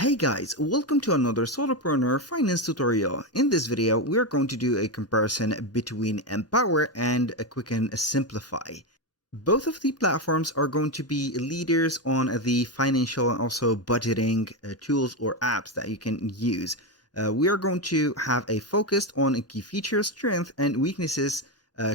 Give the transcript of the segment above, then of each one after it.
Hey guys, welcome to another solopreneur finance tutorial. In this video, we are going to do a comparison between Empower and Quicken Simplifi. Both of the platforms are going to be leaders on the financial and also budgeting tools or apps that you can use. We are going to have a focus on key features, strengths, and weaknesses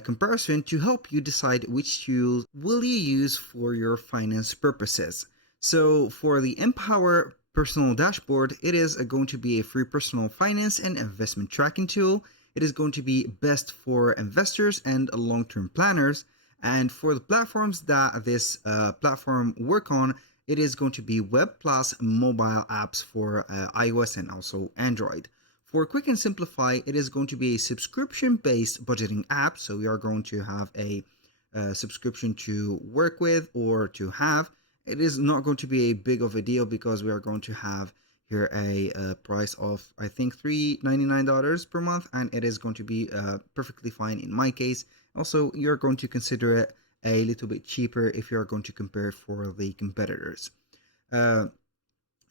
comparison to help you decide which tool will you use for your finance purposes. So for the Empower personal dashboard, it is going to be a free personal finance and investment tracking tool. It is going to be best for investors and long-term planners. And for the platforms that this platform work on, it is going to be web plus mobile apps for iOS and also Android. For Quick and Simplify, it is going to be a subscription-based budgeting app. So we are going to have a subscription to work with or to have. It is not going to be a big of a deal because we are going to have here a price of, I think, $3.99 per month, and it is going to be perfectly fine in my case. Also, you're going to consider it a little bit cheaper if you're going to compare for the competitors. It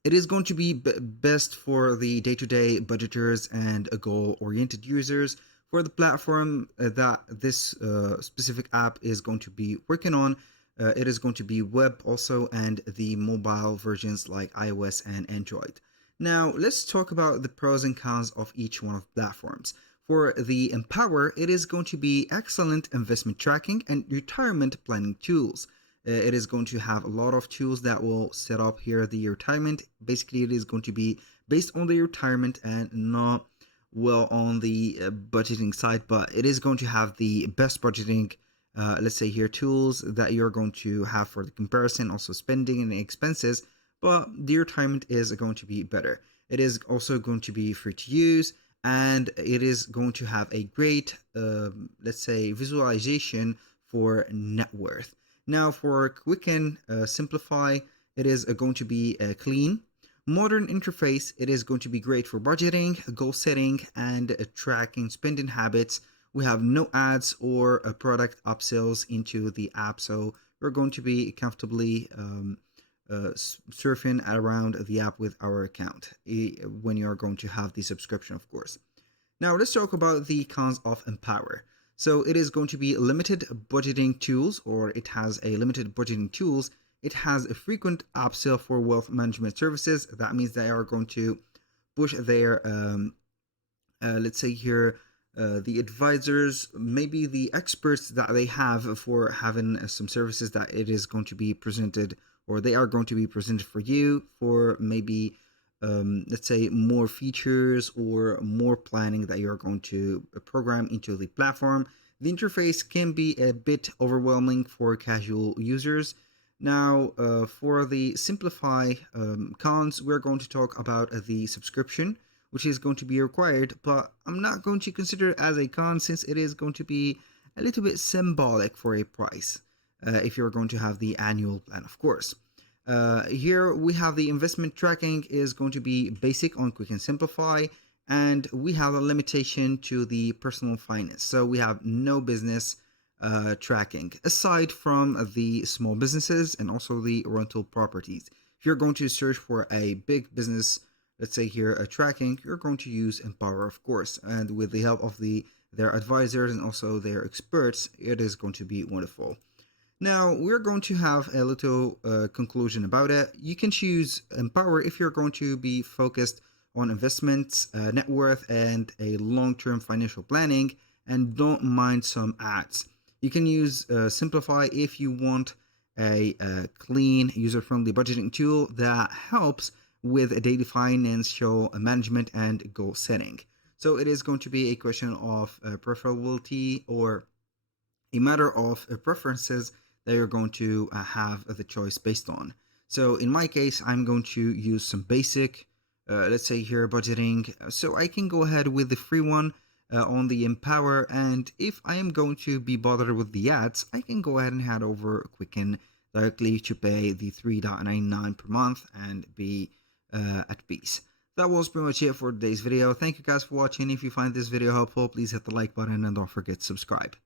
is going to be best for the day-to-day budgeters and goal-oriented users. For the platform that this specific app is going to be working on, it is going to be web also and the mobile versions like iOS and Android. Now, let's talk about the pros and cons of each one of the platforms. For the Empower, it is going to be excellent investment tracking and retirement planning tools. It is going to have a lot of tools that will set up here the retirement. Basically, it is going to be based on the retirement and not well on the budgeting side, but it is going to have the best budgeting let's say here tools that you're going to have for the comparison, also spending and expenses, but the retirement is going to be better. It is also going to be free to use, and it is going to have a great let's say visualization for net worth. Now for Quick and Simplify, it is going to be a clean modern interface. It is going to be great for budgeting, goal setting, and tracking spending habits. We have no ads or product upsells into the app, so we're going to be comfortably surfing around the app with our account when you're going to have the subscription, of course. Now let's talk about the cons of Empower. So it is going to be limited budgeting tools, or it has a limited budgeting tools. It has a frequent upsell for wealth management services. That means they are going to push their let's say here the advisors, maybe the experts that they have for having some services that it is going to be presented, or they are going to be presented for you for maybe let's say more features or more planning that you're going to program into the platform. The interface can be a bit overwhelming for casual users. Now for the Simplify cons, we're going to talk about the subscription, which is going to be required, but I'm not going to consider it as a con since it is going to be a little bit symbolic for a price if you're going to have the annual plan, of course. Here we have the investment tracking is going to be basic on Quick and Simplify, and we have a limitation to the personal finance. So we have no business tracking aside from the small businesses and also the rental properties. If you're going to search for a big business, let's say here a tracking, you're going to use Empower, of course, and with the help of their advisors and also their experts, it is going to be wonderful. Now we're going to have a little conclusion about it. You can choose Empower if you're going to be focused on investments, net worth, and a long-term financial planning, and don't mind some ads. You can use Simplify if you want a clean, user-friendly budgeting tool that helps with daily financial management and goal setting. So it is going to be a question of preferability, or a matter of preferences that you're going to have the choice based on. So in my case, I'm going to use some basic, let's say here budgeting, so I can go ahead with the free one on the Empower, and if I am going to be bothered with the ads, I can go ahead and head over Quicken directly to pay the $3.99 per month and be at peace. That was pretty much it for today's video. Thank you guys for watching. If you find this video helpful, please hit the like button and don't forget to subscribe.